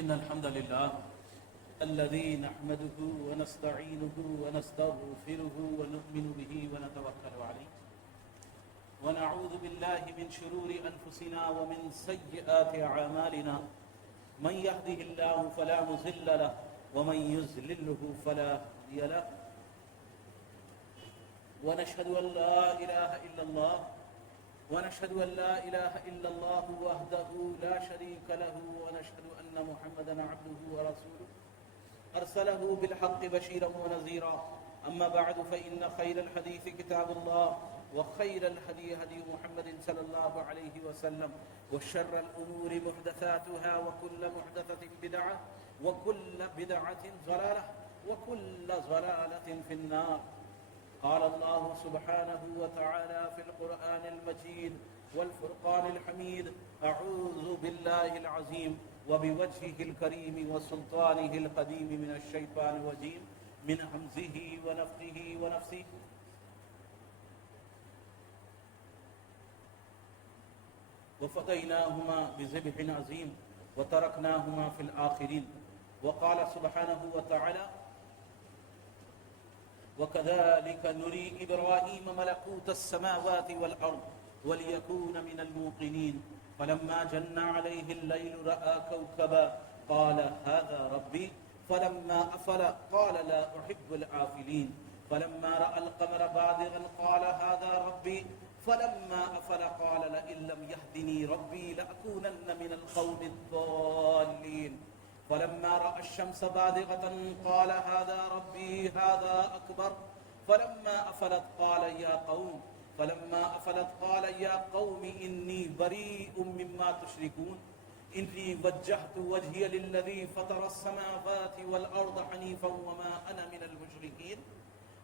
إن الحمد لله الذي نحمده ونستعينه ونستغفره ونؤمن به ونتوكل عليه ونعوذ بالله من شرور أنفسنا ومن سيئات أعمالنا من يهده الله فلا مضل له ومن يضلله فلا هادي له ونشهد أن لا إله إلا الله ونشهد أن لا إله إلا الله وحده لا شريك له ونشهد أن محمدا عبده ورسوله أرسله بالحق بشيرا ونذيرا أما بعد فإن خير الحديث كتاب الله وخير الهدي هدي محمد صلى الله عليه وسلم وشر الأمور محدثاتها وكل محدثة بدعة وكل بدعة ضلالة وكل ضلالة في النار. قال الله سبحانه وتعالى في القرآن المجيد والفرقان الحميد: أعوذ بالله العظيم وبوجهه الكريم وسلطانه القديم من الشيطان الرجيم من همزه ونفخه ونفثه. وفديناهما بذبح عظيم وتركناهما في الآخرين. وقال سبحانه وتعالى: وكذلك نري إبراهيم ملكوت السماوات والأرض وليكون من الموقنين فلما جن عليه الليل رأى كوكبا قال هذا ربي فلما أفل قال لا أحب العافلين فلما رأى القمر بازغا قال هذا ربي فلما أفل قال لئن لم يهدني ربي لأكونن من القوم الضالين فلما رأى الشمس بازغة قال هذا ربي هذا أكبر فلما أفلت قال يا قوم إني بريء مما تشركون إني وجهت وجهي للذي فطر السماوات والأرض حنيفا وما أنا من المشركين.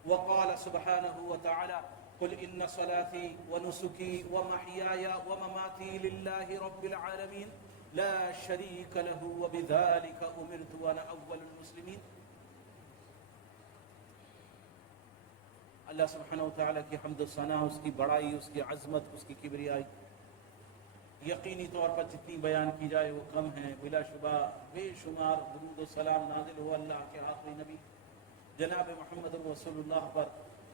وقال سبحانه وتعالى: قل إن صلاتي ونسكي ومحياي ومماتي لله رب العالمين لا شریک لہ وبذالک امرت وانا اول المسلمین. اللہ سبحانہ وتعالی کی حمد و ثنا، اس کی بڑائی، اس کی عظمت، اس کی کبریائی یقینی طور پر جتنی بیان کی جائے وہ کم ہے. بلا شبہ بے شمار درود و سلام نازل ہو اللہ کے آخری نبی جناب محمد رسول اللہ پر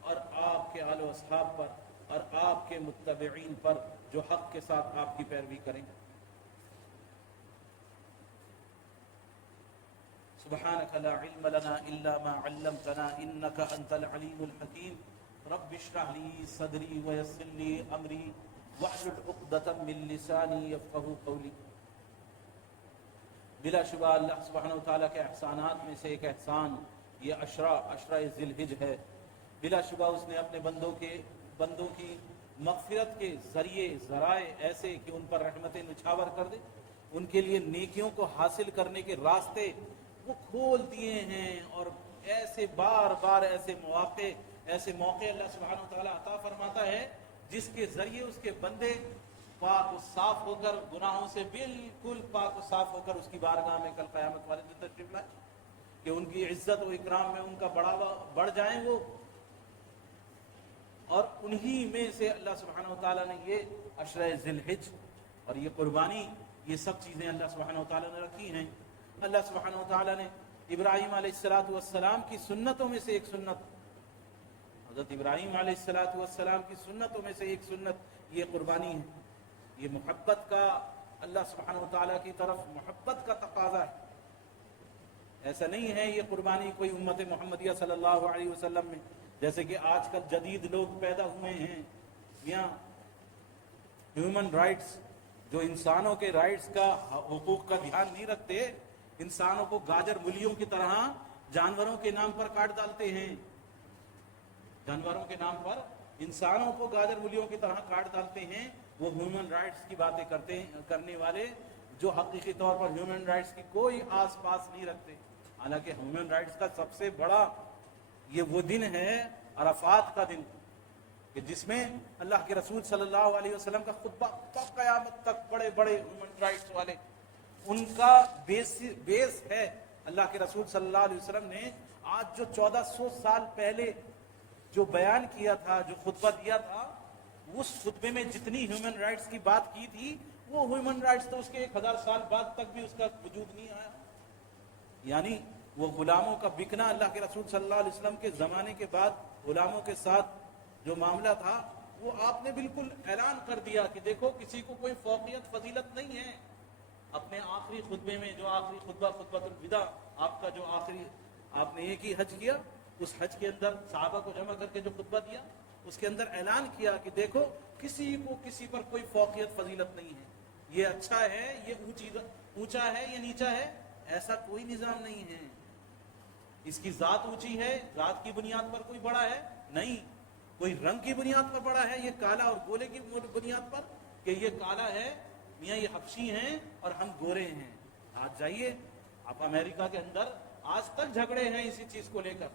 اور آپ کے آل و اصحاب پر اور آپ کے متبعین پر جو حق کے ساتھ آپ کی پیروی کریں. سبحانك لا علم لنا إلا ما علمتنا إنك أنت العليم الحكيم. رب اشرح لي صدري ويسر لي أمري واحلل عقدة من لساني يفقهوا قولي. بلا شبہ اللہ سبحانہ وتعالیٰ کے احسانات میں سے ایک احسان یہ عشرہ ذی الحج ہے. بلا شبہ اس نے اپنے بندوں کی مغفرت کے ذرائع ایسے کہ ان پر رحمتیں نچھاور کر دے، ان کے لیے نیکیوں کو حاصل کرنے کے راستے وہ کھول دیے ہیں. اور ایسے بار بار ایسے موقع اللہ سبحانہ وتعالیٰ عطا فرماتا ہے جس کے ذریعے اس کے بندے پاک و صاف ہو کر، گناہوں سے بالکل پاک و صاف ہو کر اس کی بارگاہ میں کل قیامت والے دن تشریف لائیں کہ ان کی عزت و اکرام میں ان کا بڑھاوا بڑھ جائیں وہ. اور انہی میں سے اللہ سبحانہ وتعالیٰ نے یہ عشرہ ذی الحج اور یہ قربانی، یہ سب چیزیں اللہ سبحانہ وتعالیٰ نے رکھی ہیں. اللہ سبحانہ وتعالیٰ نے ابراہیم علیہ السلام کی سنتوں میں سے ایک سنت، حضرت ابراہیم علیہ السلام کی سنتوں میں سے ایک سنت یہ قربانی ہے. یہ محبت کا، اللہ سبحانہ وتعالیٰ کی طرف محبت کا تقاضا ہے. ایسا نہیں ہے یہ قربانی کوئی امت محمدیہ صلی اللہ علیہ وسلم میں جیسے کہ آج کل جدید لوگ پیدا ہوئے ہیں یہاں ہیومن رائٹس، جو انسانوں کے رائٹس کا، حقوق کا دھیان نہیں رکھتے، انسانوں کو گاجر مولیوں کی طرح جانوروں کے نام پر کاٹ ڈالتے ہیں. جانوروں کے نام پر انسانوں کو گاجر مولیوں کی طرح کاٹ ڈالتے ہیں. وہ ہیومن رائٹس کی باتیں کرنے والے جو حقیقی طور پر ہیومن رائٹس کی کوئی آس پاس نہیں رکھتے. حالانکہ ہیومن رائٹس کا سب سے بڑا یہ وہ دن ہے عرفات کا دن کہ جس میں اللہ کے رسول صلی اللہ علیہ وسلم کا خطبہ قیامت تک بڑے بڑے ہیومن رائٹس والے ان کا بیس ہے. اللہ کے رسول صلی اللہ علیہ وسلم نے آج جو 1400 سال پہلے جو بیان کیا تھا، جو خطبہ دیا تھا، اس خطبے میں جتنی ہیومن رائٹس کی بات کی تھی وہ ہیومن رائٹس تو اس کے 1000 سال بعد تک بھی اس کا وجود نہیں آیا. یعنی وہ غلاموں کا بکنا اللہ کے رسول صلی اللہ علیہ وسلم کے زمانے کے بعد غلاموں کے ساتھ جو معاملہ تھا وہ آپ نے بالکل اعلان کر دیا کہ دیکھو کسی کو کوئی فوقیت فضیلت نہیں ہے. اپنے آخری خطبے میں جو آخری خطبہ خطبۃ الوداع آپ کا جو آخری آپ نے ایک ہی حج کیا, اس حج کے اندر صحابہ کو جمع کر کے جو خطبہ دیا اس کے اندر اعلان کیا کہ دیکھو کسی کو کسی پر کوئی فوقیت فضیلت نہیں ہے, یہ اچھا ہے, یہ اونچا ہے, یہ نیچا ہے, ایسا کوئی نظام نہیں ہے. اس کی ذات اونچی ہے, ذات کی بنیاد پر کوئی بڑا ہے نہیں, کوئی رنگ کی بنیاد پر بڑا ہے, یہ کالا اور گولے کی بنیاد پر کہ یہ کالا ہے میاں یہ حبشی ہیں اور ہم گورے ہیں. آج جائیے آپ امریکہ کے اندر آج تک جھگڑے ہیں اسی چیز کو لے کر.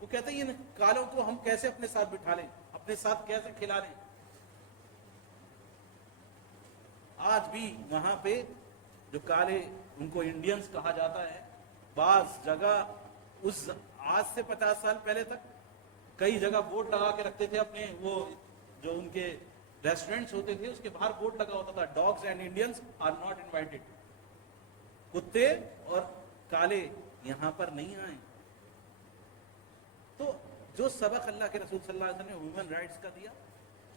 وہ کہتے ہیں یہ کالوں کو ہم کیسے اپنے ساتھ بٹھا لیں, اپنے ساتھ کیسے کھلا لیں. آج بھی وہاں پہ جو کالے ان کو انڈینز کہا جاتا ہے, بعض جگہ اس آج سے 50 سال پہلے تک کئی جگہ بورڈ لگا کے رکھتے تھے اپنے, وہ جو ان کے ریسٹورینٹس ہوتے تھے اس کے باہر بورڈ لگا ہوتا تھا dogs and Indians are not invited. کتے اور کالے یہاں پر نہیں آئے. تو جو سبق اللہ کے رسول صلی اللہ علیہ وسلم نے ہیومن رائٹس کا دیا,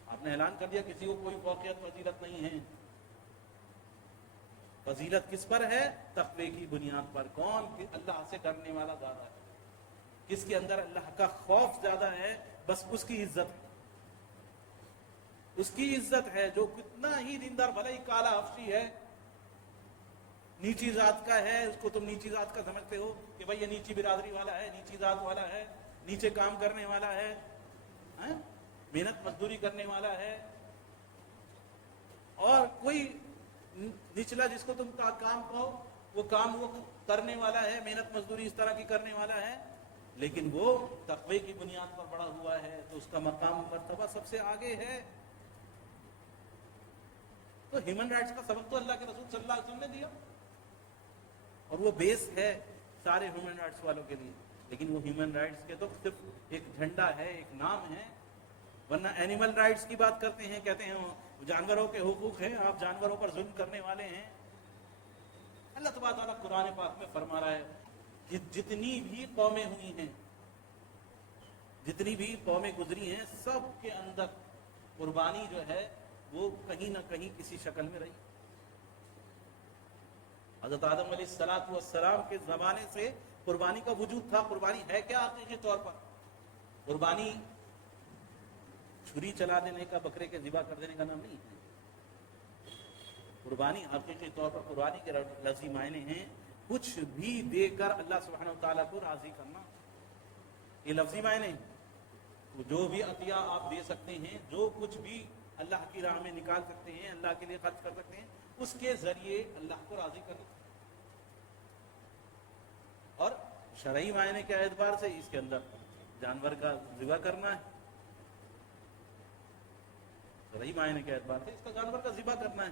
آپ نے اعلان کر دیا کسی کو کوئی فوقیت فضیلت نہیں ہے. فضیلت کس پر ہے؟ تقوی کی بنیاد پر. کون اللہ سے ڈرنے والا زیادہ ہے, کس کے اندر اللہ کا خوف زیادہ ہے, بس اس کی عزت ہے. اس کی عزت ہے جو کتنا ہی دیندار بھلا ہی کالا حبشی ہے, نیچی ذات کا ہے, اس کو تم نیچی ذات کا سمجھتے ہو کہ بھائی یہ نیچی برادری والا ہے, نیچی ذات والا ہے, نیچے کام کرنے والا ہے, محنت مزدوری کرنے والا ہے. اور کوئی نچلا جس کو تم کام کہو وہ کام وہ کرنے والا ہے, محنت مزدوری اس طرح کی کرنے والا ہے, لیکن وہ تقوی کی بنیاد پر بڑا ہوا ہے تو اس کا مقام مرتبہ سب سے آگے ہے. تو ہیومن رائٹس کا سبق تو اللہ کے رسول صلی اللہ علیہ وسلم نے دیا اور وہ بیس ہے سارے ہیومن رائٹس والوں کے لیے. لیکن وہ ہیومن رائٹس کے تو صرف ایک جھنڈا ہے, ایک نام ہے. ورنہ اینیمل رائٹس کی بات کرتے ہیں, کہتے ہیں جانوروں کے حقوق ہیں, آپ جانوروں پر ظلم کرنے والے ہیں. اللہ تبارک تعالیٰ قرآن پاک میں فرما رہا ہے کہ جتنی بھی قومیں ہوئی ہیں, جتنی بھی قومیں گزری ہیں, سب کے اندر قربانی جو ہے وہ کہیں نہ کہیں کسی شکل میں رہی. حضرت آدم علیہ السلام کے زمانے سے قربانی کا وجود تھا. قربانی ہے کیا حقیقی طور پر؟ قربانی چھری چلا دینے کا, بکرے کے ذبح کر دینے کا نام نہیں ہے. قربانی حقیقی طور پر قربانی کے لفظی معنی ہیں کچھ بھی دے کر اللہ سبحانہ وتعالیٰ کو راضی کرنا. یہ لفظی معنی جو بھی عطیہ آپ دے سکتے ہیں, جو کچھ بھی اللہ کی راہ میں نکال سکتے ہیں, اللہ کے لیے خرچ کر سکتے ہیں, اس کے ذریعے اللہ کو راضی کرنا. اور شرعی معنی کے اعتبار سے اس کے اندر جانور کا ذبح کرنا ہے. شرعی معنی کے اعتبار سے اس کا جانور کا ذبح کرنا ہے.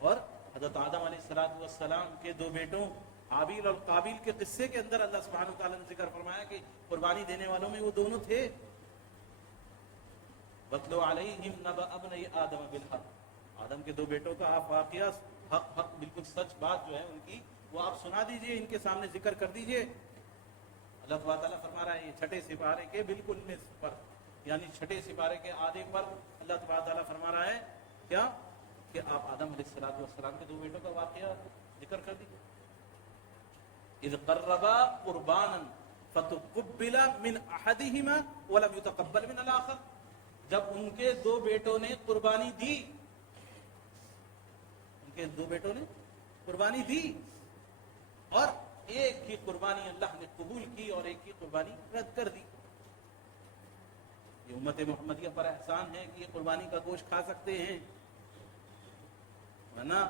اور حضرت آدم علیہ السلام کے دو بیٹوں حابیل اور قابیل کے قصے کے اندر اللہ سبحانہ وتعالیٰ نے ذکر فرمایا کہ قربانی دینے والوں میں وہ دونوں تھے. وَاتْلُ عَلَيْهِمْ نَبَأَ ابْنَيْ آدَمَ بِالْحَقِّ, آدم کے دو بیٹوں کا آپ واقعہ حق بالکل سچ بات جو ہے ان کی وہ آپ سنا دیجئے, ان کے سامنے ذکر کر دیجئے. اللہ تعالیٰ فرما رہا ہے یہ چھٹے سپارے کے بالکل نصف پر, یعنی چھٹے سپارے کے آدھے پر اللہ تعالیٰ فرما رہا ہے کیا کہ آپ آدم علیہ السلام کے دو بیٹوں کا واقعہ ذکر کر دیجئے. اذ قربا قربانا فتقبل من احدهما ولم يتقبل من الاخر, جب ان کے دو بیٹوں نے قربانی دی, ان کے دو بیٹوں نے قربانی دی اور ایک کی قربانی اللہ نے قبول کی اور ایک کی قربانی رد کر دی. یہ امت محمدیہ پر احسان ہے کہ یہ قربانی کا گوشت کھا سکتے ہیں, ورنہ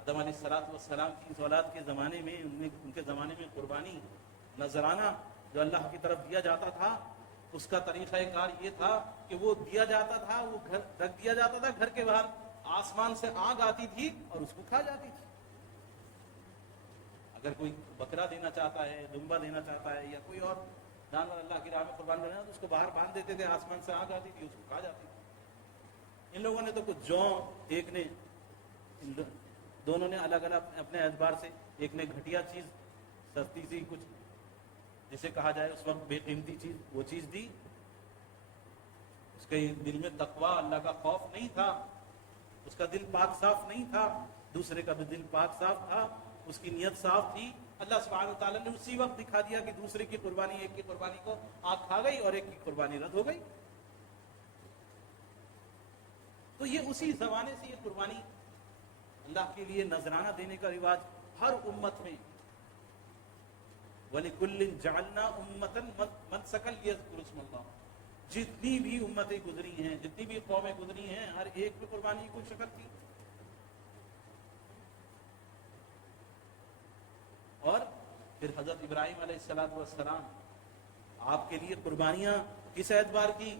آدم علیہ السلام کی اس اولاد کے زمانے میں ان کے زمانے میں قربانی نذرانہ جو اللہ کی طرف دیا جاتا تھا اس کا طریقہ کار یہ تھا کہ وہ دیا جاتا تھا, وہ گھر رکھ دیا جاتا تھا گھر کے باہر, آسمان سے آگ آتی تھی اور اس کو کھا جاتی تھی. اگر کوئی بکرا دینا چاہتا ہے, دمبا دینا چاہتا ہے یا کوئی اور جانور اللہ کی راہ میں قربان کرنا تو اس کو باہر باندھ دیتے تھے, آسمان سے آگ آتی تھی, اس کو کھا جاتی تھی. ان لوگوں نے تو کچھ جو ایک نے دونوں نے الگ الگ اپنے اعتبار سے، ایک نے گھٹیا چیز سستی سی کچھ جسے کہا جائے اس وقت بے قیمتی چیز، وہ چیز دی. اس کے دل میں تقوی اللہ کا خوف نہیں تھا، اس کا دل پاک صاف نہیں تھا. دوسرے کا بھی دل پاک صاف تھا، اس کی نیت صاف تھی. اللہ سبحانہ و تعالیٰ نے اسی وقت دکھا دیا کہ دوسرے کی قربانی ایک کی قربانی کو آنکھ کھا گئی اور ایک کی قربانی رد ہو گئی. تو یہ اسی زمانے سے یہ قربانی اللہ کے لیے نذرانہ دینے کا رواج ہر امت میں. وَلِكُلٍّ جَعَلْنَا أُمَّةً مَنْسَكًا لِيَذْكُرُوا اسْمَ اللَّهِ. جتنی بھی امتیں گزری ہیں، جتنی بھی قومیں گزری ہیں، ہر ایک کی قربانی کی شکل تھی. اور پھر حضرت ابراہیم علیہ السلام آپ کے لیے قربانیاں کس اعتبار کی؟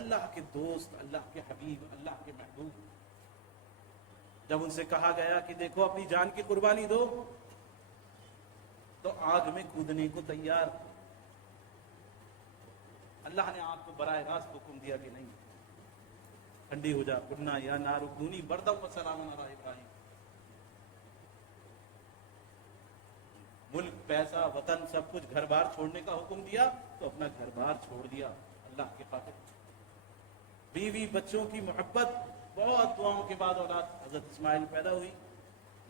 اللہ کے دوست، اللہ کے حبیب، اللہ کے محبوب. جب ان سے کہا گیا کہ دیکھو اپنی جان کی قربانی دو، تو آگ میں کودنے کو تیار. اللہ نے آگ کو براہ راست حکم دیا کہ نہیں، ٹھنڈی ہو جا. قلنا یا نار کونی بردا وسلاما علی ابراہیم. ملک، پیسہ، وطن، سب کچھ گھر بار چھوڑنے کا حکم دیا تو اپنا گھر بار چھوڑ دیا اللہ کی خاطر. بیوی بچوں کی محبت، بہت دعاؤں کے بعد اولاد حضرت اسماعیل پیدا ہوئی.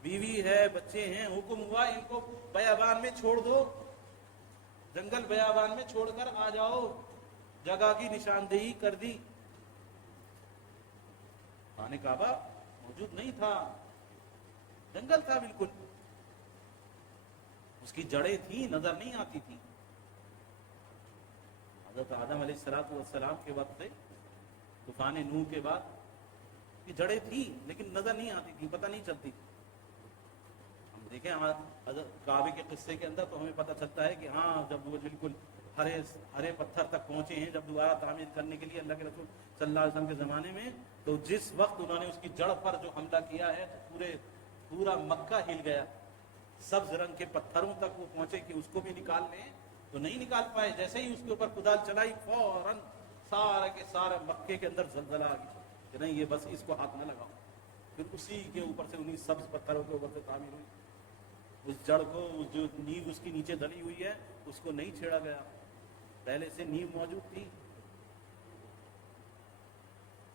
بیوی ہے، بچے ہیں، حکم ہوا ان کو بیابان میں چھوڑ دو، جنگل بیابان میں چھوڑ کر آ جاؤ. جگہ کی نشاندہی کر دی. خانہ کعبہ موجود نہیں تھا، جنگل تھا بالکل. اس کی جڑیں تھیں، نظر نہیں آتی تھی. حضرت آدم علیہ السلام کے وقت سے طوفان نوح کے بعد یہ جڑیں تھیں لیکن نظر نہیں آتی تھی، پتہ نہیں چلتی تھی. ہم دیکھیں حضرت کعبے کے قصے کے اندر تو ہمیں پتہ چلتا ہے کہ ہاں جب وہ بالکل ہرے پتھر تک پہنچے ہیں، جب دوبارہ تعمیر کرنے کے لیے اللہ کے رسول صلی اللہ علیہ وسلم کے زمانے میں، تو جس وقت انہوں نے اس کی جڑ پر جو حملہ کیا ہے تو پورا مکہ ہل گیا. سبز رنگ کے پتھروں تک وہ پہنچے کہ اس کو بھی نکال لیں تو نہیں نکال پائے. جیسے ہی اس کے اوپر کدال چلائی فوراً سارے کے سارے مکے کے اندر زلزلہ آ گیا کہ نہیں یہ بس اس کو ہاتھ نہ لگاؤ. پھر اسی کے اوپر سے انہیں سبز پتھروں کے اوپر سے تعمیر ہوئی. اس جڑ کو، جو نیو اس کی نیچے ڈلی ہوئی ہے، اس کو نہیں چھیڑا گیا، پہلے سے نیو موجود تھی.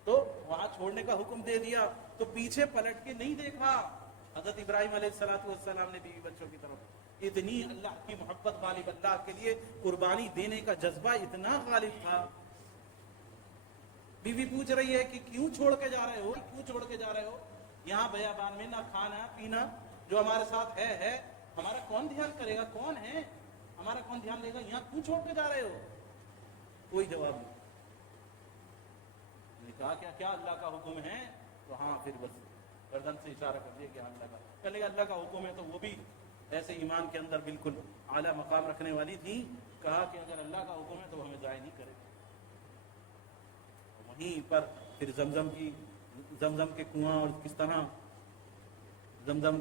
تو وہاں چھوڑنے کا حکم دے دیا تو پیچھے پلٹ کے نہیں دیکھا. حضرت ابراہیم علیہ السلام نے بیوی بچوں کی طرف اتنی اللہ کی محبت غالب، اللہ کے لیے قربانی دینے کا جذبہ اتنا غالب تھا. بیوی پوچھ رہی ہے کہ کیوں چھوڑ کے جا رہے ہو، کیوں چھوڑ کے جا رہے ہو؟ یہاں بیابان میں نہ کھانا پینا جو ہمارے ساتھ ہے، ہمارا کون دھیان کرے گا؟ کون ہے ہمارا، کون دھیان لے گا؟ یہاں کیوں چھوڑ کے جا رہے ہو؟ کوئی جواب نہیں. نے کہا کیا اللہ کا حکم ہے؟ تو ہاں، پھر بس گردن سے اشارہ کر دیا کہ اللہ کا، چلے اللہ کا حکم ہے. تو وہ بھی ایسے ایمان کے اندر بالکل اعلیٰ مقام رکھنے والی تھی. کہا کہ اگر اللہ کا حکم ہے تو ہمیں ضائع نہیں کرے. وہیں پر پھر زمزم کے کنواں اور کس طرح زمزم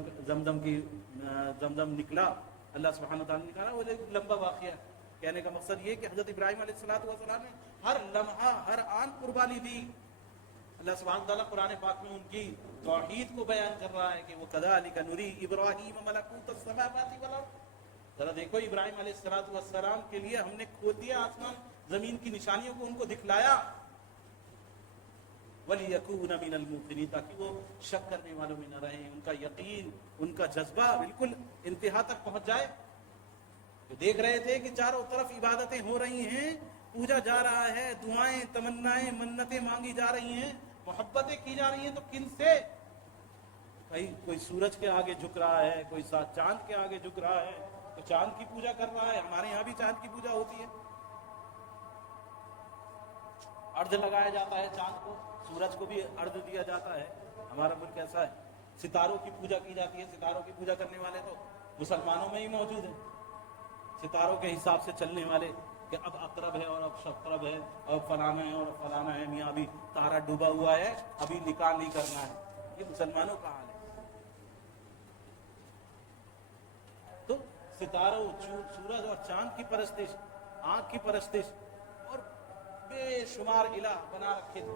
نکلا اللہ سبحانہ وتعالیٰ نے کہا. وہ ایک لمبا واقعہ. کہنے کا مقصد یہ کہ حضرت ابراہیم علیہ السلام نے ہر لمحہ ہر آن قربانی دی. اللہ سبحانہ وتعالیٰ قرآن پاک میں ان کی توحید کو بیان کر رہا ہے کہ وہ کذالک نری ابراہیم ملکوت السماوات والارض. ذرا دیکھو ابراہیم علیہ السلام کے لیے ہم نے کھول دیا آسمان زمین کی نشانیوں کو، ان کو دکھلایا. وَلِيَكُونَ مِنَ الْمُوقِنِينَ، تاکہ وہ شک کرنے والوں میں نہ رہیں. ان کا یقین، ان کا جذبہ بالکل انتہا تک پہنچ جائے. تو دیکھ رہے تھے کہ چاروں طرف عبادتیں ہو رہی ہیں، پوجا جا رہا ہے، دعائیں، تمنائیں، منتیں مانگی جا رہی ہیں، محبتیں کی جا رہی ہیں. تو کن سے؟ کوئی سورج کے آگے جھک رہا ہے، کوئی چاند کے آگے جھک رہا ہے، تو چاند کی پوجا کر رہا ہے. ہمارے یہاں بھی چاند کی پوجا ہوتی ہے، ارد لگایا جاتا ہے چاند کو، سورج کو بھی ارد دیا جاتا ہے. ہمارا ملک ایسا ہے. ستاروں کی پوجا کی جاتی ہے. ستاروں کی پوجا کرنے والے تو مسلمانوں میں ہی موجود ہیں. ستاروں کے حساب سے چلنے والے کہ اب اقرب ہے اور اب شقرب ہے اور فلانا ہے اور فلانا ہے. میاں ابھی تارا ڈوبا ہوا ہے، ابھی نکاح نہیں کرنا ہے. یہ مسلمانوں کا حال ہے. تو ستاروں، سورج اور چاند کی پرستش، آنکھ کی پرستش اور بے شمار الہ بنا رکھے تھے.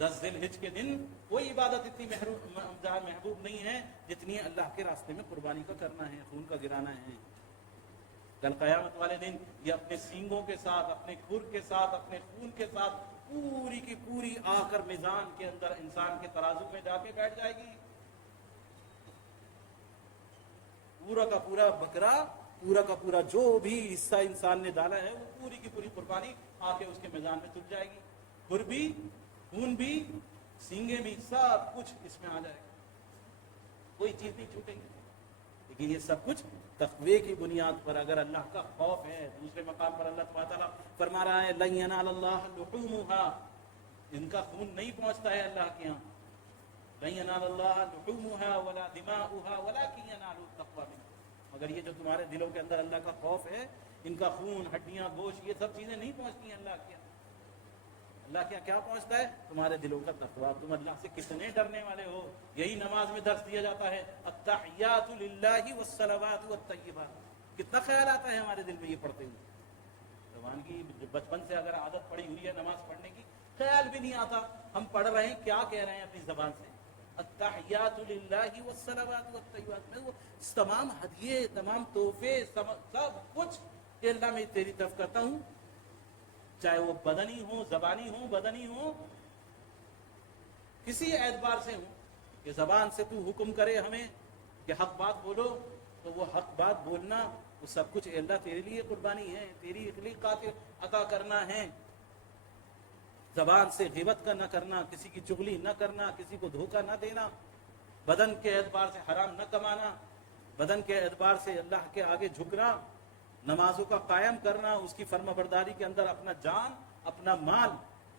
10 ذی الحج کے دن کوئی عبادت اتنی محبوب نہیں ہے جتنی اللہ کے راستے میں قربانی کا کرنا ہے، خون کا گرانا ہے۔ کل قیامت والے دن یہ اپنے سینگوں کے ساتھ، اپنے کھر کے ساتھ، اپنے خون کے ساتھ پوری کی پوری آ کر میزان کے اندر انسان کے ترازو میں جا کے بیٹھ جائے گی۔ پورا کا پورا بکرا، پورا کا پورا جو بھی حصہ انسان نے ڈالا ہے وہ پوری کی پوری قربانی آ کے اس کے میزان میں تل جائے گی۔ کھر بھی، خون بھی، سینگیں بھی، سب کچھ اس میں آ جائے گا، کوئی چیز نہیں چھوٹے گی۔ لیکن یہ سب کچھ تقوی کی بنیاد پر، اگر اللہ کا خوف ہے۔ دوسرے مقام پر اللہ تعالیٰ فرما رہا ہے لن ینال اللہ لحومها، ان کا خون نہیں پہنچتا ہے اللہ کے ہاں۔ لن ینال اللہ لحومها ولا دماؤها ولکن ینالہ التقوی منکم، مگر یہ جو تمہارے دلوں کے اندر اللہ کا خوف ہے، ان کا خون، ہڈیاں، گوشت، یہ سب چیزیں نہیں پہنچتی ہیں اللہ کے یہاں۔ اللہ کے یہاں کیا پہنچتا ہے؟ تمہارے دلوں کا تقویٰ، تم اللہ سے کتنے ڈرنے والے ہو۔ یہی نماز میں درس دیا جاتا ہے، التحیات للہ والصلوات والطیبات۔ کتنا خیال آتا ہے ہمارے دل میں یہ پڑھتے ہوئے۔ زبان کی بچپن سے اگر عادت پڑی ہوئی ہے نماز پڑھنے کی، خیال بھی نہیں آتا ہم پڑھ رہے ہیں کیا کہہ رہے ہیں اپنی زبان سے۔ التحیات للہ والصلوات والطیبات، میں وہ تمام ہدیے، تمام تحفے، سب کچھ کہ اللہ میں تیری طرف کرتا ہوں، چاہے وہ بدنی ہو، زبانی ہو، بدنی ہو، کسی اعتبار سے ہو، کہ زبان سے تو حکم کرے ہمیں کہ حق بات بولو، تو وہ حق بات بولنا، وہ سب کچھ اللہ تیرے لیے قربانی ہے، تیری اخلیقات عطا کرنا ہے۔ زبان سے غیبت کا نہ کرنا، کسی کی چغلی نہ کرنا، کسی کو دھوکہ نہ دینا، بدن کے اعتبار سے حرام نہ کمانا، بدن کے اعتبار سے اللہ کے آگے جھکنا، نمازوں کا قائم کرنا، اس کی فرما برداری کے اندر اپنا جان، اپنا مال،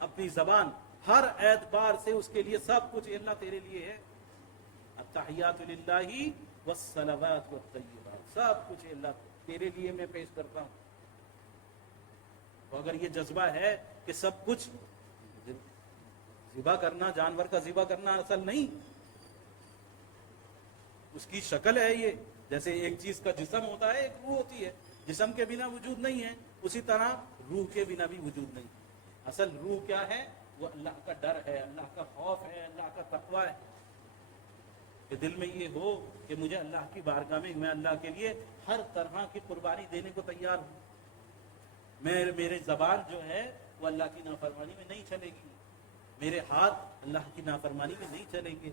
اپنی زبان، ہر اعتبار سے اس کے لیے سب کچھ اللہ تیرے لیے ہے۔ التحیات للہ والصلوات والطیبات، سب کچھ اللہ تیرے لیے میں پیش کرتا ہوں۔ تو اگر یہ جذبہ ہے کہ سب کچھ ذبح کرنا، جانور کا ذبح کرنا اصل نہیں، اس کی شکل ہے یہ، جیسے ایک چیز کا جسم ہوتا ہے، ایک روح ہوتی ہے، جسم کے بنا وجود نہیں ہے، اسی طرح روح کے بنا بھی وجود نہیں۔ اصل روح کیا ہے؟ وہ اللہ کا ڈر ہے، اللہ کا خوف ہے، اللہ کا تقویٰ ہے، کہ دل میں یہ ہو کہ مجھے اللہ کی بارگاہ میں اللہ کے لیے ہر طرح کی قربانی دینے کو تیار ہوں۔ میرے زبان جو ہے وہ اللہ کی نافرمانی میں نہیں چلے گی، میرے ہاتھ اللہ کی نافرمانی میں نہیں چلیں گے،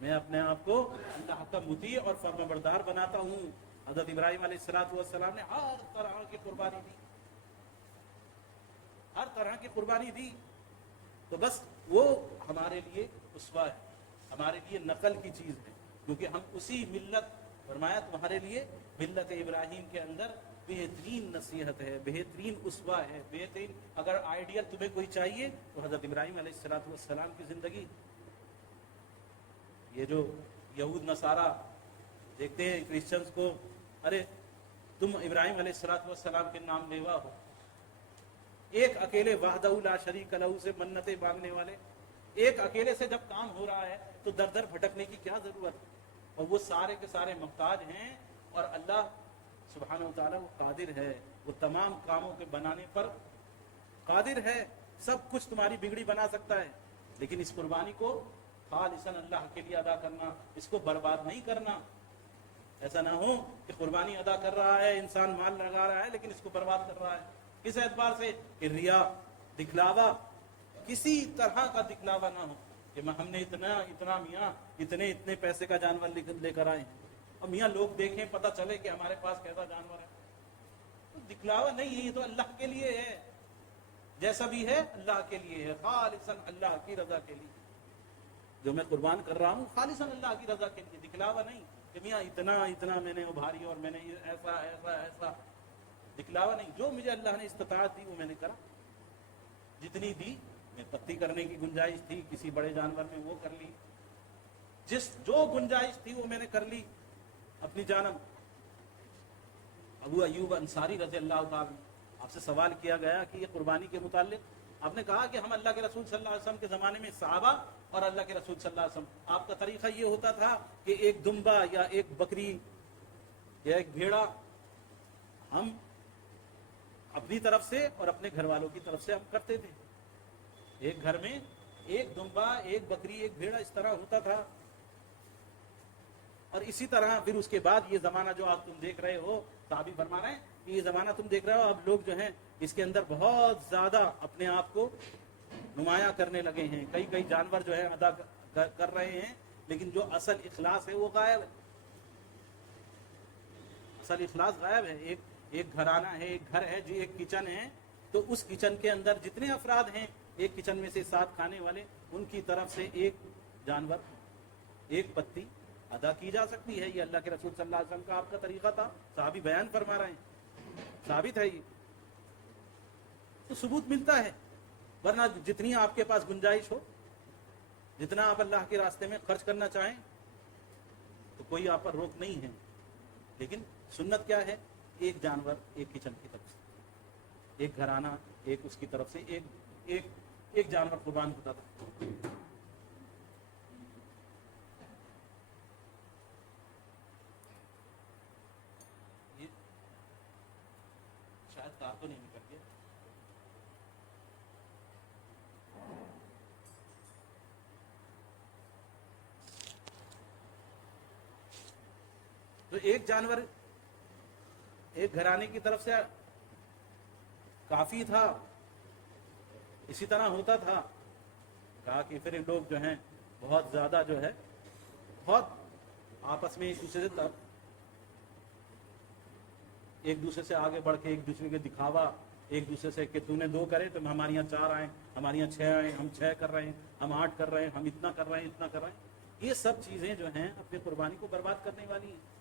میں اپنے آپ کو اللہ کا مطیع اور فرمانبردار بناتا ہوں۔ حضرت ابراہیم علیہ السلام نے ہر طرح کی قربانی دی، ہر طرح کی قربانی دی، تو بس وہ ہمارے لیے اسوہ ہے، ہمارے لیے نقل کی چیز ہے، کیونکہ ہم اسی ملت، فرمایا تمہارے لیے ملت ابراہیم کے اندر بہترین نصیحت ہے، بہترین اسوہ ہے، بہترین اگر آئیڈیل تمہیں کوئی چاہیے تو حضرت ابراہیم علیہ السلام کی زندگی۔ یہ جو یہود نصارہ دیکھتے ہیں کرسچنز کو، ارے تم ابراہیم علیہ السلام کے نام لیوا ہو، ایک اکیلے وحدہ لا شریک لہ سے منتیں مانگنے والے، ایک اکیلے سے جب کام ہو رہا ہے تو در در بھٹکنے کی کیا ضرورت ہے؟ اور وہ سارے کے سارے محتاج ہیں، اور اللہ سبحانہ و تعالیٰ وہ قادر ہے، وہ تمام کاموں کے بنانے پر قادر ہے، سب کچھ تمہاری بگڑی بنا سکتا ہے، لیکن اس قربانی کو خالصاً اللہ کے لیے ادا کرنا، اس کو برباد نہیں کرنا۔ ایسا نہ ہو کہ قربانی ادا کر رہا ہے، انسان مال لگا رہا ہے لیکن اس کو برباد کر رہا ہے، کس اعتبار سے؟ کہ ریا، دکھلاوا، کسی طرح کا دکھلاوا نہ ہو کہ ہم نے اتنا میاں اتنے پیسے کا جانور لے کر آئے ہیں، اور میاں لوگ دیکھیں، پتہ چلے کہ ہمارے پاس کیسا جانور ہے۔ تو دکھلاوا نہیں ہے، یہ تو اللہ کے لیے ہے، جیسا بھی ہے اللہ کے لیے ہے، خالصاً اللہ کی رضا کے لیے جو میں قربان کر رہا ہوں، خالصاً اللہ کی رضا کے لیے، دکھلاوا نہیں کہ میاں اتنا میں نے ابھاری اور میں نے ایسا دکھلاوا نہیں۔ جو مجھے اللہ نے استطاعت دی وہ میں نے کرا، جتنی دی میں پتی کرنے کی گنجائش تھی کسی بڑے جانور میں وہ کر لی، جو گنجائش تھی وہ میں نے کر لی اپنی جانب۔ ابو ایوب انصاری رضی اللہ تعالیٰ، آپ سے سوال کیا گیا کہ یہ قربانی کے متعلق، آپ نے کہا کہ ہم اللہ کے رسول صلی اللہ علیہ وسلم کے زمانے میں صحابہ اور اللہ کے رسول صلی اللہ علیہ وسلم، آپ کا طریقہ یہ ہوتا تھا کہ ایک دمبا یا ایک بکری یا ایک بھیڑا ہم اپنی طرف سے اور اپنے گھر والوں کی طرف سے ہم کرتے تھے۔ ایک گھر میں ایک دمبا، ایک بکری، ایک بھیڑا، اس طرح ہوتا تھا. اور اسی طرح پھر اس کے بعد یہ زمانہ جو آپ تم دیکھ رہے ہو، صحابی فرما رہے ہیں کہ یہ زمانہ تم دیکھ رہے ہو، اب لوگ جو ہیں اس کے اندر بہت زیادہ اپنے آپ کو نمایاں کرنے لگے ہیں. کئی کئی جانور جو ہے ادا کر رہے ہیں، لیکن جو اصل اخلاص ہے وہ غائب ہے. اصل اخلاص غائب ہے. ایک گھرانہ ہے، ایک گھر ہے جی، ایک کچن ہے، تو اس کچن کے اندر جتنے افراد ہیں، ایک کچن میں سے 7 کھانے والے، ان کی طرف سے ایک جانور، ایک پتی ادا کی جا سکتی ہے. یہ اللہ کے رسول صلی اللہ علیہ وسلم کا آپ کا طریقہ تھا. صحابی بیان فرما رہے ہیں، ثابت ہے یہ، تو ثبوت ملتا ہے. ورنہ جتنی آپ کے پاس گنجائش ہو، جتنا آپ اللہ کے راستے میں خرچ کرنا چاہیں، تو کوئی آپ پر روک نہیں ہے. لیکن سنت کیا ہے؟ ایک جانور ایک کچن کی طرف سے، ایک گھرانہ ایک اس کی طرف سے ایک جانور قربان ہوتا تھا. یہ شاید کار تو نہیں نکل گیا. تو ایک جانور ایک گھرانے کی طرف سے کافی تھا. اسی طرح ہوتا تھا. کہا کہ پھر لوگ جو ہیں بہت زیادہ جو ہے بہت آپس میں ایک دوسرے سے آگے بڑھ کے ایک دوسرے کے دکھاوا، ایک دوسرے سے کہ تو نے 2 کرے تو ہمارے یہاں 4 آئے، ہمارے یہاں 6 آئے، ہم 6 کر رہے ہیں، ہم 8 کر رہے ہیں، ہم اتنا کر رہے ہیں، اتنا کر رہے ہیں. یہ سب چیزیں جو ہیں اپنی قربانی کو برباد کرنے والی ہیں.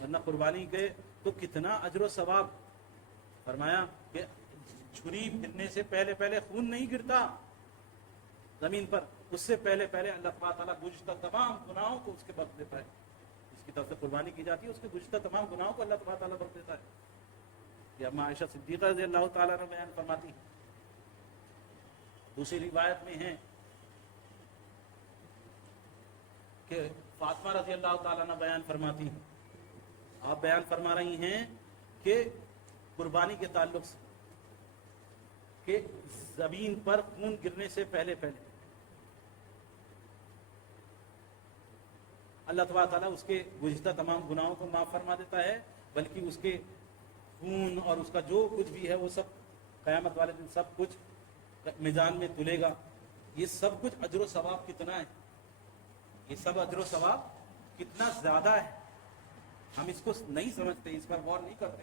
ورنہ قربانی کے تو کتنا اجر و ثواب. فرمایا کہ چھری پھرنے سے پہلے خون نہیں گرتا زمین پر، اس سے پہلے اللہ تعالیٰ گزشتہ تمام گناہوں کو اس کے بخش دیتا ہے. اس کی طرف سے قربانی کی جاتی ہے، اس کے گزشتہ تمام گناہوں کو اللہ تعالیٰ بخش دیتا ہے. یہ اما عائشہ صدیقہ رضی اللہ تعالیٰ نے بیان فرماتی ہے. دوسری روایت میں ہے کہ فاطمہ رضی اللہ تعالیٰ نے بیان فرماتی ہیں، آپ بیان فرما رہی ہیں کہ قربانی کے تعلق سے کہ زمین پر خون گرنے سے پہلے اللہ تعالیٰ اس کے گزشتہ تمام گناہوں کو معاف فرما دیتا ہے، بلکہ اس کے خون اور اس کا جو کچھ بھی ہے وہ سب قیامت والے دن سب کچھ میزان میں تلے گا. یہ سب کچھ اجر و ثواب کتنا ہے، یہ سب اجر و ثواب کتنا زیادہ ہے. ہم اس کو نہیں سمجھتے، اس پر غور نہیں کرتے.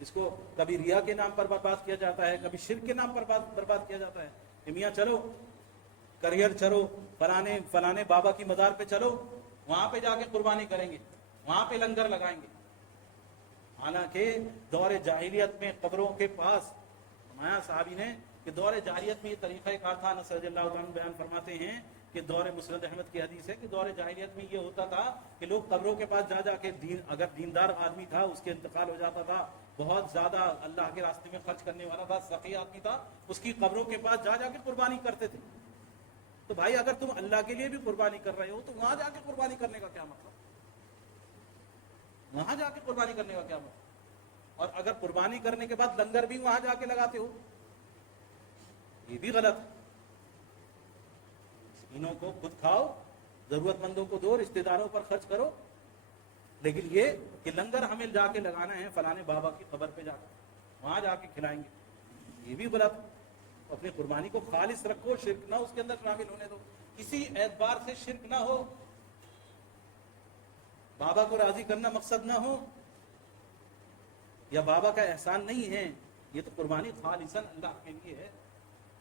اس کو کبھی ریا کے نام پر برباد کیا جاتا ہے، کبھی شرک کے نام پر برباد کیا جاتا ہے کہ میاں چلو کریئر چلو فلانے بابا کی مزار پہ چلو، وہاں پہ جا کے قربانی کریں گے، وہاں پہ لنگر لگائیں گے. حالانکہ دور جاہلیت میں قبروں کے پاس ہمارا صحابی نے کہ دور جاہلیت میں یہ طریقہ کار تھا. انس رضی اللہ عنہ بیان فرماتے ہیں کہ دور مسند احمد کی حدیث ہے کہ دور جاہلیت میں یہ ہوتا تھا کہ لوگ قبروں کے پاس جا کے اگر دیندار آدمی تھا، اس کے انتقال ہو جاتا تھا، بہت زیادہ اللہ کے راستے میں خرچ کرنے والا تھا، سخی آدمی تھا، اس کی قبروں کے پاس جا کے قربانی کرتے تھے. تو بھائی اگر تم اللہ کے لیے بھی قربانی کر رہے ہو تو وہاں جا کے قربانی کرنے کا کیا مطلب؟ وہاں جا کے قربانی کرنے کا کیا مطلب؟ اور اگر قربانی کرنے کے بعد لنگر بھی وہاں جا کے لگاتے ہو، یہ بھی غلط ہے. مسکینوں کو خود کھاؤ، ضرورت مندوں کو دو، رشتہ داروں پر خرچ کرو، لیکن یہ کہ لنگر ہمیں جا کے لگانا ہے فلانے بابا کی قبر پہ جا کر وہاں جا کے کھلائیں گے، یہ بھی غلط. اپنی قربانی کو خالص رکھو، شرک نہ اس کے اندر شامل ہونے دو، کسی اعتبار سے شرک نہ ہو، بابا کو راضی کرنا مقصد نہ ہو، یا بابا کا احسان نہیں ہے. یہ تو قربانی خالصاً اللہ کے لیے ہے،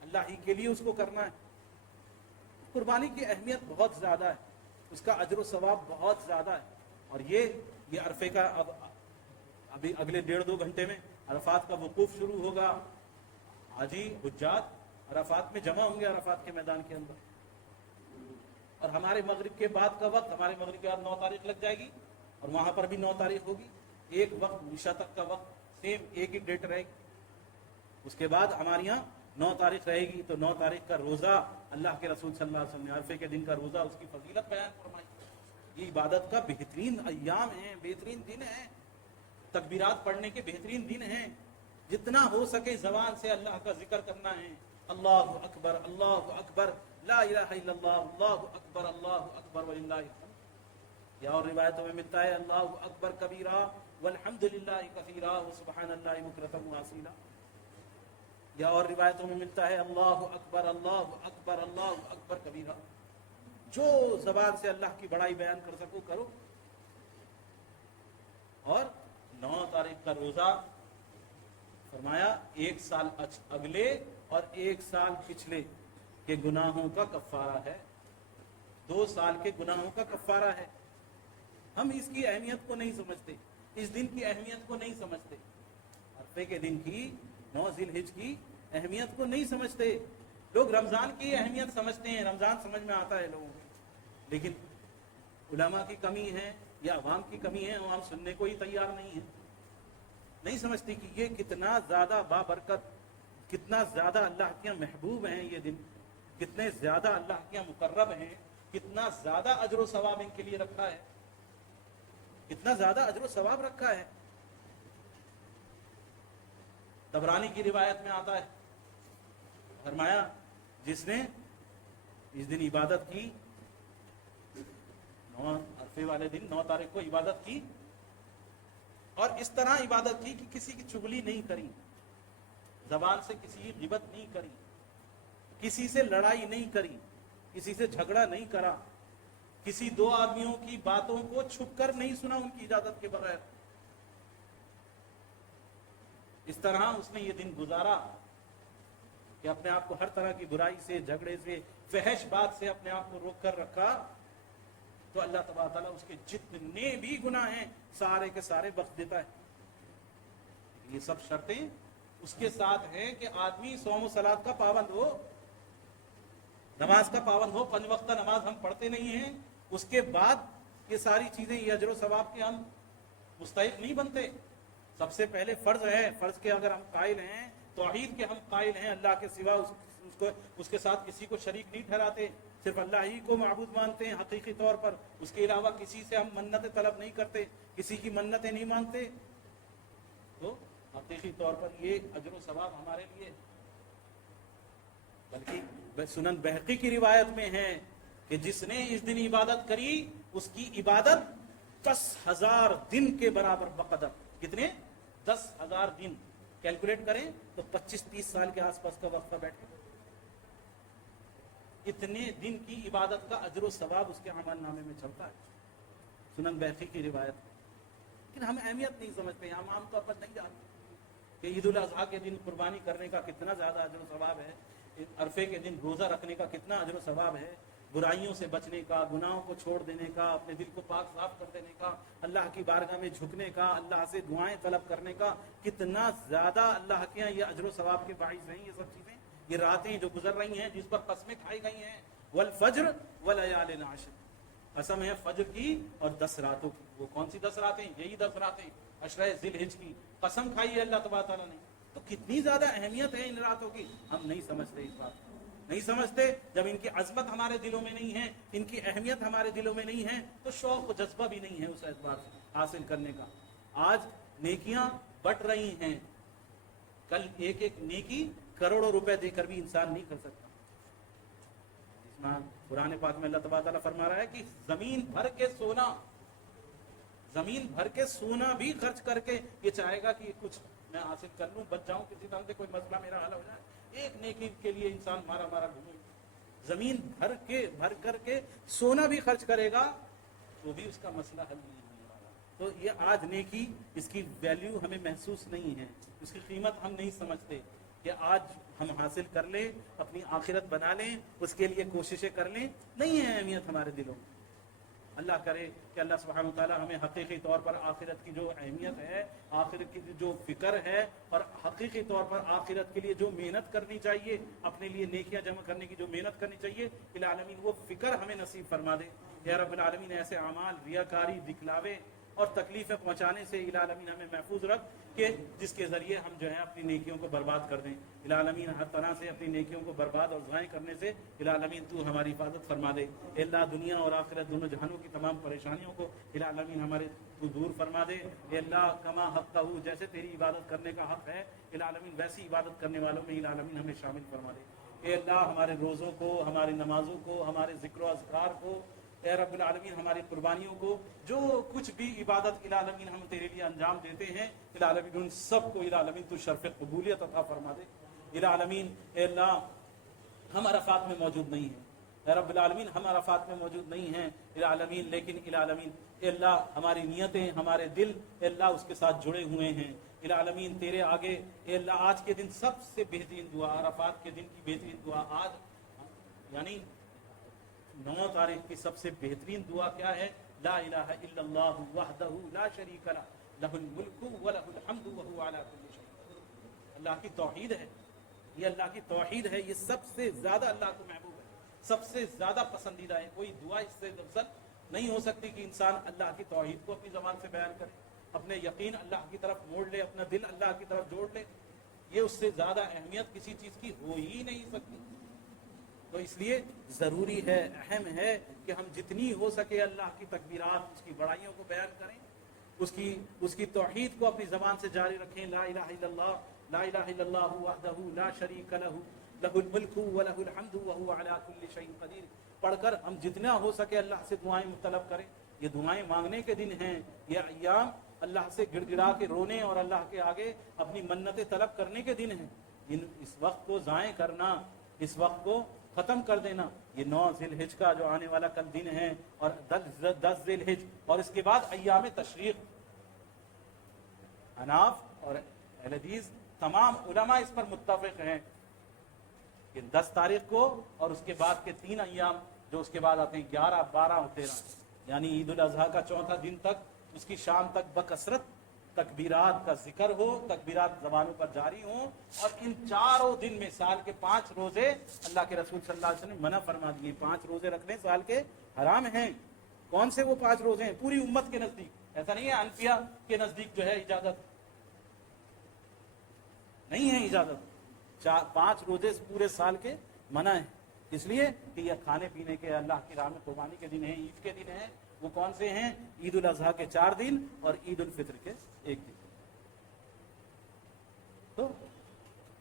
اللہ ہی کے لیے اس کو کرنا ہے. قربانی کی اہمیت بہت زیادہ ہے، اس کا اجر و ثواب بہت زیادہ ہے. اور یہ عرفے کا ابھی اگلے 1.5-2 گھنٹے میں عرفات کا وقوف شروع ہوگا. حاجی حجاج عرفات میں جمع ہوں گے، عرفات کے میدان کے اندر. اور ہمارے مغرب کے بعد کا وقت، ہمارے مغرب کے بعد 9 تاریخ لگ جائے گی، اور وہاں پر بھی 9 تاریخ ہوگی. ایک وقت عشاء تک کا وقت سیم ایک ہی ڈیٹ رہے گی. اس کے بعد ہمارے یہاں 9 تاریخ رہے گی. تو 9 تاریخ کا روزہ اللہ کے رسول صلی اللہ علیہ وسلم نے عرفے کے دن کا روزہ، اس کی فضیلت بیان فرمائی. یہ عبادت کا بہترین ایام ہیں، بہترین دن ہیں، تکبیرات پڑھنے کے بہترین دن ہیں. جتنا ہو سکے زبان سے اللہ کا ذکر کرنا ہے. اللہ اکبر اللہ اکبر لا الہ الا اللہ اللہ اکبر وللہ الحمد. یا اور روایتوں میں ملتا ہے اللہ اکبر کبیرہ والحمد للہ کثیرہ وسبحان اللہ بکرۃ واصیلا. یا اور روایتوں میں ملتا ہے اللہ اکبر کبیرہ. جو زبان سے اللہ کی بڑائی بیان کر سکو کرو. اور 9 تاریخ کا روزہ فرمایا 1 سال اگلے اور 1 سال پچھلے کے گناہوں کا کفارہ ہے. 2 سال کے گناہوں کا کفارہ ہے. ہم اس کی اہمیت کو نہیں سمجھتے, اس دن کی اہمیت کو نہیں سمجھتے, عرفے کے دن کی 9 ذی الحج کی اہمیت کو نہیں سمجھتے. لوگ رمضان کی اہمیت سمجھتے ہیں, رمضان سمجھ میں آتا ہے لوگوں کو, لیکن علماء کی کمی ہے یا عوام کی کمی ہے, عوام سننے کو ہی تیار نہیں ہے, نہیں سمجھتی کہ یہ کتنا زیادہ بابرکت, کتنا زیادہ اللہ کے محبوب ہیں یہ دن, کتنے زیادہ اللہ کے مقرب ہیں, کتنا زیادہ اجر و ثواب ان کے لیے رکھا ہے, کتنا زیادہ اجر و ثواب رکھا ہے. طبرانی کی روایت میں آتا ہے, فرمایا جس نے اس دن عبادت کی, 9 عرفے والے دن 9 تاریخ کو عبادت کی, اور اس طرح عبادت کی کہ کسی کی چغلی نہیں کری, زبان سے کسی کی غیبت نہیں کری, کسی سے لڑائی نہیں کری, کسی سے جھگڑا نہیں کرا, کسی 2 آدمیوں کی باتوں کو چھپ کر نہیں سنا ان کی اجازت کے بغیر. اس طرح اس نے یہ دن گزارا کہ اپنے آپ کو ہر طرح کی برائی سے, جھگڑے سے, فحش بات سے اپنے آپ کو روک کر رکھا, تو اللہ تبارک تعالیٰ اس کے جتنے بھی گناہ ہیں سارے کے سارے بخش دیتا ہے. یہ سب شرطیں اس کے ساتھ ہیں کہ آدمی صوم و صلات کا پابند ہو, نماز کا پابند ہو. 5 وقتہ نماز ہم پڑھتے نہیں ہیں, اس کے بعد یہ ساری چیزیں, یہ اجر و ثواب کے ہم مستحق نہیں بنتے. سب سے پہلے فرض ہے, فرض کے اگر ہم قائل ہیں, توحید کے ہم قائل ہیں, اللہ کے سوا اس کے ساتھ کسی کو شریک نہیں ٹھہراتے, صرف اللہ ہی کو معبود مانتے ہیں حقیقی طور پر, اس کے علاوہ کسی سے ہم منتیں طلب نہیں کرتے, کسی کی منتیں نہیں مانتے, تو حقیقی طور پر یہ اجر و ثواب ہمارے لیے. بلکہ سنن بہقی کی روایت میں ہے کہ جس نے اس دن عبادت کری اس کی عبادت 10,000 دن کے برابر بقدر. کتنے؟ 10,000 دن. کیلکولیٹ کریں تو 25-30 سال کے آس پاس کا وقفہ بیٹھے. اتنے دن کی عبادت کا اجر و ثواب اس کے عمل نامے میں چلتا ہے, سنن بہقی کی روایت. لیکن ہم اہمیت نہیں سمجھتے, ہم عام طور پر نہیں جانتے کہ عید الاضحیٰ کے دن قربانی کرنے کا کتنا زیادہ اجر و ثواب ہے, عرفے کے دن روزہ رکھنے کا کتنا اجر و ثواب ہے, برائیوں سے بچنے کا, گناہوں کو چھوڑ دینے کا, اپنے دل کو پاک صاف کر دینے کا, اللہ کی بارگاہ میں جھکنے کا, اللہ سے دعائیں طلب کرنے کا, کتنا زیادہ اللہ کے یہاں یہ اجر و ثواب کے باعث ہیں یہ سب چیزیں. یہ راتیں جو گزر رہی ہیں جس پر قسمیں کھائی گئی ہیں, والفجر ولیال عشر, قسم ہے فجر کی اور 10 راتوں کی. وہ کون سی 10 راتیں؟ یہی 10 راتیں عشرہ ذی الحج کی قسم کھائی ہے اللہ تبارک تعالیٰ نے. تو کتنی زیادہ اہمیت ہے ان راتوں کی, ہم نہیں سمجھتے, اس بات نہیں سمجھتے. جب ان کی عظمت ہمارے دلوں میں نہیں ہے, ان کی اہمیت ہمارے دلوں میں نہیں ہے, تو شوق و جذبہ بھی نہیں ہے اس اعتبار سے حاصل کرنے کا. آج نیکیاں بٹ رہی ہیں, کل ایک ایک نیکی کروڑوں روپے دے کر بھی انسان نہیں کر سکتا. قرآن پاک میں اللہ تبارک تعالیٰ فرما رہا ہے کہ زمین بھر کے سونا بھی خرچ کر کے یہ چاہے گا کہ کچھ میں حاصل کر لوں, بچ جاؤں, کسی طرح سے کوئی مسئلہ میرا حل ہو جائے. ایک نیکی کے لیے انسان مارا گھومے, زمین بھر کر کے سونا بھی خرچ کرے گا تو بھی اس کا مسئلہ حل نہیں ہونے والا. تو یہ آج نیکی, اس کی ویلیو ہمیں محسوس نہیں ہے, اس کی قیمت ہم نہیں سمجھتے کہ آج ہم حاصل کر لیں, اپنی آخرت بنا لیں, اس کے لیے کوششیں کر لیں. نہیں ہے اہمیت ہمارے دلوں میں. اللہ کرے کہ اللہ سبحانہ وتعالی ہمیں حقیقی طور پر آخرت کی جو اہمیت ہے, آخرت کی جو فکر ہے, اور حقیقی طور پر آخرت کے لیے جو محنت کرنی چاہیے, اپنے لیے نیکیاں جمع کرنے کی جو محنت کرنی چاہیے, العالمین وہ فکر ہمیں نصیب فرما دے. یا رب العالمین ایسے اعمال, ریاکاری, دکھلاوے اور تکلیفیں پہنچانے سے العالمین ہمیں محفوظ رکھ کہ جس کے ذریعے ہم جو ہے اپنی نیکیوں کو برباد کر دیں. العالمین ہر طرح سے اپنی نیکیوں کو برباد اور ضائع کرنے سے العالمین تو ہماری حفاظت فرما دے. اللہ دنیا اور آخرت دونوں جہانوں کی تمام پریشانیوں کو العالمین ہمارے تو دور فرما دے. اللہ کما حق جیسے تیری عبادت کرنے کا حق ہے العالمین ویسی عبادت کرنے والوں میں العالمین ہمیں شامل فرما دے. اے اللہ ہمارے روزوں کو، ہماری نمازوں کو، ہمارے ذکر و اذکار کو، اے رب العالمین ہماری قربانیوں کو، جو کچھ بھی عبادت العالمین ہم تیرے لیے انجام دیتے ہیں العالمین ان سب کو العالمین تو شرف قبولیت عطا فرما دے العالمین۔ اے اللہ ہم عرفات میں موجود نہیں ہیں اے رب العالمین، ہم عرفات میں موجود نہیں ہیں العالمین، لیکن العالمین اے اللہ ہماری نیتیں، ہمارے دل اے اللہ اس کے ساتھ جڑے ہوئے ہیں العالمین تیرے آگے اے اللہ۔ آج کے دن سب سے بہترین دعا، عرفات کے دن کی بہترین دعا آج یعنی 9 تاریخ کی سب سے بہترین دعا کیا ہے؟ لا الہ الا اللہ وحدہ لا شریک لہ لہ الملک ولہ الحمد وہو علی کل شیء۔ اللہ کی توحید ہے، یہ اللہ کی توحید ہے، یہ سب سے زیادہ اللہ کو محبوب ہے، سب سے زیادہ پسندیدہ ہے۔ کوئی دعا اس سے افضل نہیں ہو سکتی کہ انسان اللہ کی توحید کو اپنی زبان سے بیان کرے، اپنے یقین اللہ کی طرف موڑ لے، اپنا دل اللہ کی طرف جوڑ لے، یہ اس سے زیادہ اہمیت کسی چیز کی ہو ہی نہیں سکتی۔ تو اس لیے ضروری ہے، اہم ہے کہ ہم جتنی ہو سکے اللہ کی تکبیرات، اس کی بڑائیوں کو بیان کریں، اس کی توحید کو اپنی زبان سے جاری رکھیں۔ لا الہ الا اللہ، لا الہ الا اللہ وحدہ لا شریک لہ لہ الملک ولہ الحمد وہو علی کل شیء قدیر پڑھ کر ہم جتنا ہو سکے اللہ سے دعائیں مطلب کریں۔ یہ دعائیں مانگنے کے دن ہیں، یہ ایام اللہ سے گڑ گڑا کے رونے اور اللہ کے آگے اپنی منتیں طلب کرنے کے دن ہیں۔ اس وقت کو ضائع کرنا، اس وقت کو ختم کر دینا، یہ 9 ذی الحج کا جو آنے والا کل دن ہے اور 10 ذی الحج اور اس کے بعد ایام تشریق، حناف اور اہل حدیث تمام علماء اس پر متفق ہیں کہ 10 تاریخ کو اور اس کے بعد کے 3 ایام جو اس کے بعد آتے ہیں 11، 12 اور 13 یعنی عید الاضحیٰ کا چوتھا دن تک، اس کی شام تک بکثرت تکبیرات کا ذکر ہو، تکبیرات زبانوں پر جاری ہوں، اور ان 4 دن میں سال کے 5 روزے اللہ کے رسول صلی اللہ علیہ وسلم نے منع فرما دیے، 5 روزے رکھنے سال کے حرام ہیں۔ کون سے وہ 5 روزے ہیں؟ پوری امت کے نزدیک، ایسا نہیں ہے انفیاء کے نزدیک جو ہے اجازت نہیں ہے، اجازت 5 روزے پورے سال کے منع ہیں، اس لیے کہ یہ کھانے پینے کے اللہ کی راہ میں قربانی کے دن ہیں، عید کے دن ہیں۔ وہ کون سے ہیں؟ عید الاضحیٰ کے 4 دن اور عید الفطر کے 1 دن۔ تو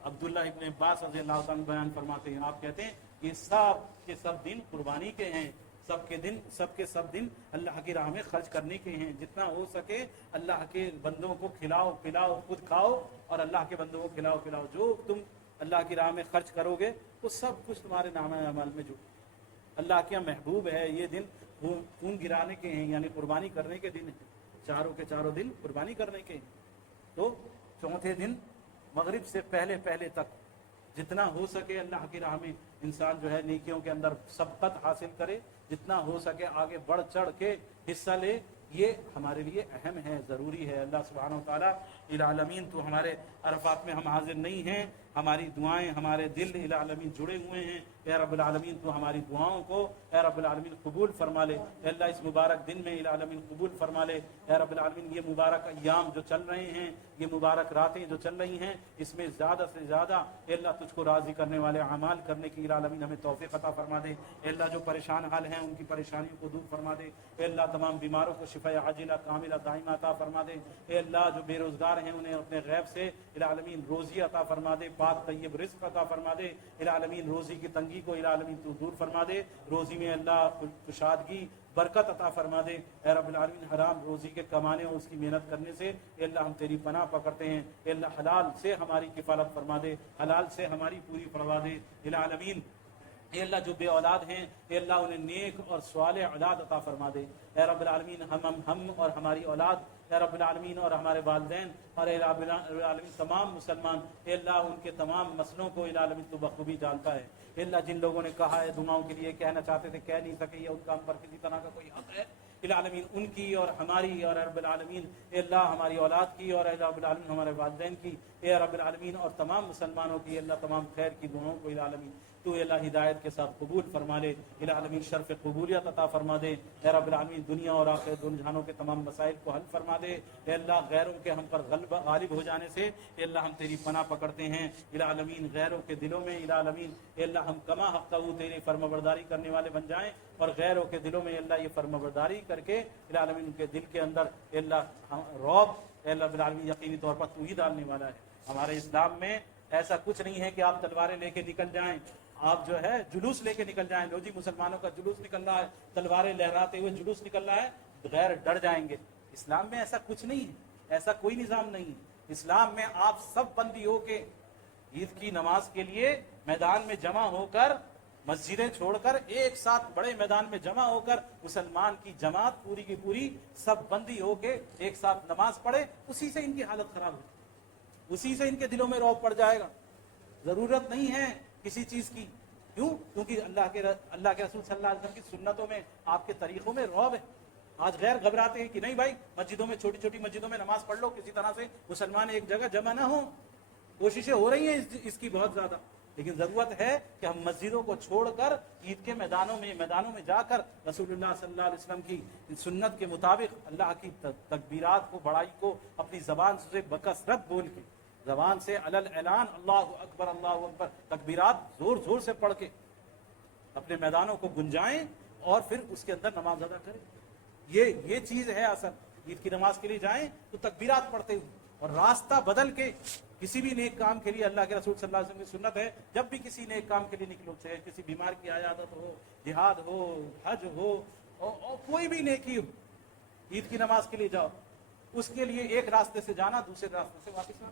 عبداللہ ابن عباس رضی اللہ عنہ بیان فرماتے ہیں، آپ کہتے ہیں کہ سب کے سب دن قربانی کے ہیں، سب کے سب دن اللہ کی راہ میں خرچ کرنے کے ہیں، جتنا ہو سکے اللہ کے بندوں کو کھلاؤ پلاؤ، خود کھاؤ اور اللہ کے بندوں کو کھلاؤ پلاؤ، جو تم اللہ کی راہ میں خرچ کرو گے وہ سب کچھ تمہارے نامہ اعمال میں جو اللہ کیا محبوب ہے۔ یہ دن خون گرانے کے ہیں، یعنی قربانی کرنے کے دن ہیں، 4 کے 4 دن قربانی کرنے کے ہیں۔ تو چوتھے دن مغرب سے پہلے تک جتنا ہو سکے اللہ کی راہ میں انسان جو ہے نیکیوں کے اندر سبقت حاصل کرے، جتنا ہو سکے آگے بڑھ چڑھ کے حصہ لے، یہ ہمارے لیے اہم ہے، ضروری ہے۔ اللہ سبحانہ و تعالیٰ العالمین تو ہمارے عرفات میں ہم حاضر نہیں ہیں، ہماری دعائیں، ہمارے دل العالمین جڑے ہوئے ہیں، اے رب العالمین تو ہماری دعاؤں کو اے رب العالمین قبول فرما لے، اے اللہ اس مبارک دن میں العالمین قبول فرما لے، اے رب العالمین یہ مبارک ایام جو چل رہے ہیں، یہ مبارک راتیں جو چل رہی ہیں، اس میں زیادہ سے زیادہ اے اللہ تجھ کو راضی کرنے والے اعمال کرنے کی العالمین ہمیں توفیق عطا فرما دے۔ اے اللہ جو پریشان حال ہیں ان کی پریشانیوں کو دور فرما دے، اے اللہ تمام بیماروں کو شفا عاجلہ کاملہ دائمہ عطا فرما دے، اے اللہ جو بے روزگار ہیں انہیں اپنے غیب سے العالمین روزی عطا فرما دے، پاک طیب رزق عطا فرما دے، العالمین روزی کی تنگی کو العالمین تو دور فرما دے، روزی میں اللہ کشادگی برکت عطا فرما دے، اے رب العالمین حرام روزی کے کمانے اور اس کی محنت کرنے سے اے اللہ ہم تیری پناہ پکڑتے ہیں، اے اللہ حلال سے ہماری کفالت فرما دے، حلال سے ہماری پوری فرما دے العالمین۔ اے اللہ جو بے اولاد ہیں اے اللہ انہیں نیک اور صالح اولاد عطا فرما دے، اے رب العالمین ہم اور ہماری اولاد اے رب العالمین اور ہمارے والدین اور اے رب العالمین تمام مسلمان اے اللہ ان کے تمام مسئلوں کو العالمین تو بخوبی جانتا ہے، اے اللہ جن لوگوں نے کہا ہے دعاؤں کے لیے کہنا چاہتے تھے کہہ نہیں سکے یا ان کا ہم پر کسی طرح کا کوئی حق ہے العالمین ان کی اور ہماری اور رب العالمین اے اللہ ہماری اولاد کی اور اے رب العالمین ہمارے والدین کی اے رب العالمین اور تمام مسلمانوں کی اللہ تمام خیر کی دعاؤں کو العالمین تو اللہ ہدایت کے ساتھ قبول فرما لے، العالمین شرف قبولیت عطا فرما دے، اے رب العالمین دنیا اور آخرت دونوں جہانوں کے تمام مسائل کو حل فرما دے، اے اللہ غیروں کے ہم پر غالب ہو جانے سے اے اللہ ہم تیری پناہ پکڑتے ہیں العالمین، غیروں کے دلوں میں العالمین اے اللہ ہم کما حقہ تیری فرمانبرداری کرنے والے بن جائیں، اور غیروں کے دلوں میں اللہ یہ فرمانبرداری کر کے العالمین ان کے دل کے اندر اے اللہ رعب اے اللہ العالمین یقینی طور پر تو ہی ڈالنے والا ہے۔ ہمارے اسلام میں ایسا کچھ نہیں ہے کہ آپ تلواریں لے کے نکل جائیں آپ جو ہے جلوس لے کے نکل جائیں، لو جی مسلمانوں کا جلوس نکل رہا ہے، تلواریں لہراتے ہوئے جلوس نکل رہا ہے، غیر ڈر جائیں گے۔ اسلام میں ایسا کچھ نہیں ہے، ایسا کوئی نظام نہیں ہے۔ اسلام میں آپ سب بندی ہو کے عید کی نماز کے لیے میدان میں جمع ہو کر، مسجدیں چھوڑ کر ایک ساتھ بڑے میدان میں جمع ہو کر مسلمان کی جماعت پوری کی پوری سب بندی ہو کے ایک ساتھ نماز پڑھے، اسی سے ان کی حالت خراب ہوتی، اسی سے ان کے دلوں میں رعب پڑ جائے گا۔ ضرورت نہیں ہے کسی چیز کی، کیوں؟ کیونکہ اللہ کے رسول صلی اللہ علیہ وسلم کی سنتوں میں، آپ کے طریقوں میں رعب ہے۔ آج غیر گھبراتے ہیں کہ نہیں بھائی مسجدوں میں، چھوٹی چھوٹی مسجدوں میں نماز پڑھ لو، کسی طرح سے مسلمان ایک جگہ جمع نہ ہوں۔ کوششیں ہو رہی ہیں اس کی بہت زیادہ، لیکن ضرورت ہے کہ ہم مسجدوں کو چھوڑ کر عید کے میدانوں میں جا کر رسول اللہ صلی اللہ علیہ وسلم کی سنت کے مطابق اللہ کی تکبیرات کو، بڑائی کو اپنی زبان سے بکثرت بول کے، زبان سے علل اعلان اللہ اکبر اللہ اکبر تکبیرات زور زور سے پڑھ کے اپنے میدانوں کو گنجائیں اور پھر اس کے اندر نماز ادا کریں۔ یہ چیز ہے اصل۔ عید کی نماز کے لیے جائیں تو تکبیرات پڑھتے ہوئے، اور راستہ بدل کے کسی بھی نیک کام کے لیے، اللہ کے رسول صلی اللہ علیہ وسلم کی سنت ہے جب بھی کسی نیک کام کے لیے نکلو، چاہے کسی بیمار کی عیادت ہو، جہاد ہو، حج ہو، اور کوئی بھی نیکی ہو، عید کی نماز کے لیے جاؤ، اس کے لیے ایک راستے سے جانا، دوسرے راستے سے واپس آنا،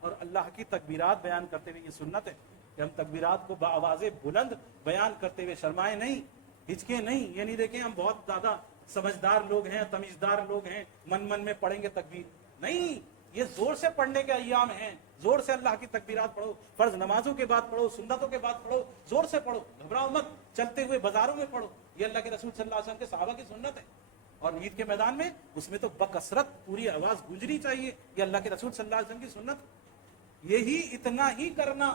اور اللہ کی تکبیرات بیان کرتے ہوئے۔ یہ سنت ہے کہ ہم تکبیرات کو بآواز بلند بیان کرتے ہوئے شرمائے نہیں، ہچکے نہیں۔ یہ نہیں دیکھیں ہم بہت زیادہ سمجھدار لوگ ہیں، تمیزدار لوگ ہیں، من میں پڑھیں گے تکبیر، نہیں، یہ زور سے پڑھنے کے ایام ہیں، زور سے اللہ کی تکبیرات پڑھو، فرض نمازوں کے بعد پڑھو، سنتوں کے بعد پڑھو، زور سے پڑھو، گھبراؤ مت، چلتے ہوئے بازاروں میں پڑھو۔ یہ اللہ کے رسول صلی اللہ علیہ وسلم کے صحابہ کی سنت ہے، اور عید کے میدان میں اس میں تو بکثرت پوری آواز گونجنی چاہیے۔ یہ اللہ کے رسول صلی اللہ علیہ وسلم کی سنت، یہی اتنا ہی کرنا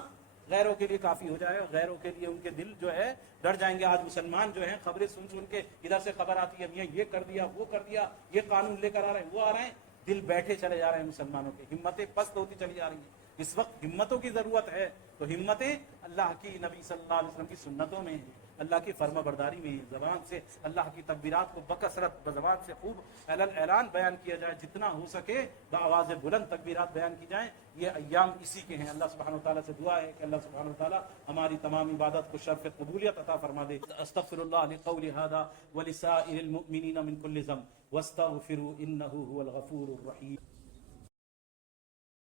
غیروں کے لیے کافی ہو جائے گا۔ غیروں کے لیے ان کے دل جو ہے ڈر جائیں گے۔ آج مسلمان جو ہیں خبریں سن کے، ادھر سے خبر آتی ہے میاں یہ کر دیا، وہ کر دیا، یہ قانون لے کر آ رہے ہیں، وہ آ رہے ہیں، دل بیٹھے چلے جا رہے ہیں مسلمانوں کے، ہمتیں پست ہوتی چلی جا رہی ہیں۔ اس وقت ہمتوں کی ضرورت ہے، تو ہمتیں اللہ کی نبی صلی اللہ علیہ وسلم کی سنتوں میں ہیں، اللہ کی فرما برداری میں ہیں۔ زبان سے اللہ کی تکبیرات کو بکثرت زبان سے خوب اعلان بیان کیا جائے، جتنا ہو سکے بآواز بلند تکبیرات بیان کی جائیں۔ یہ ایام اسی کے ہیں۔ اللہ سبحانہ وتعالیٰ سے دعا ہے کہ اللہ سبحانہ وتعالیٰ ہماری تمام عبادت کو شرف قبولیت عطا فرما دے۔ استغفر اللہ لقولی ھذا ولسائر المؤمنین من کل ذنب واستغفروا انہ ھو الغفور الرحیم۔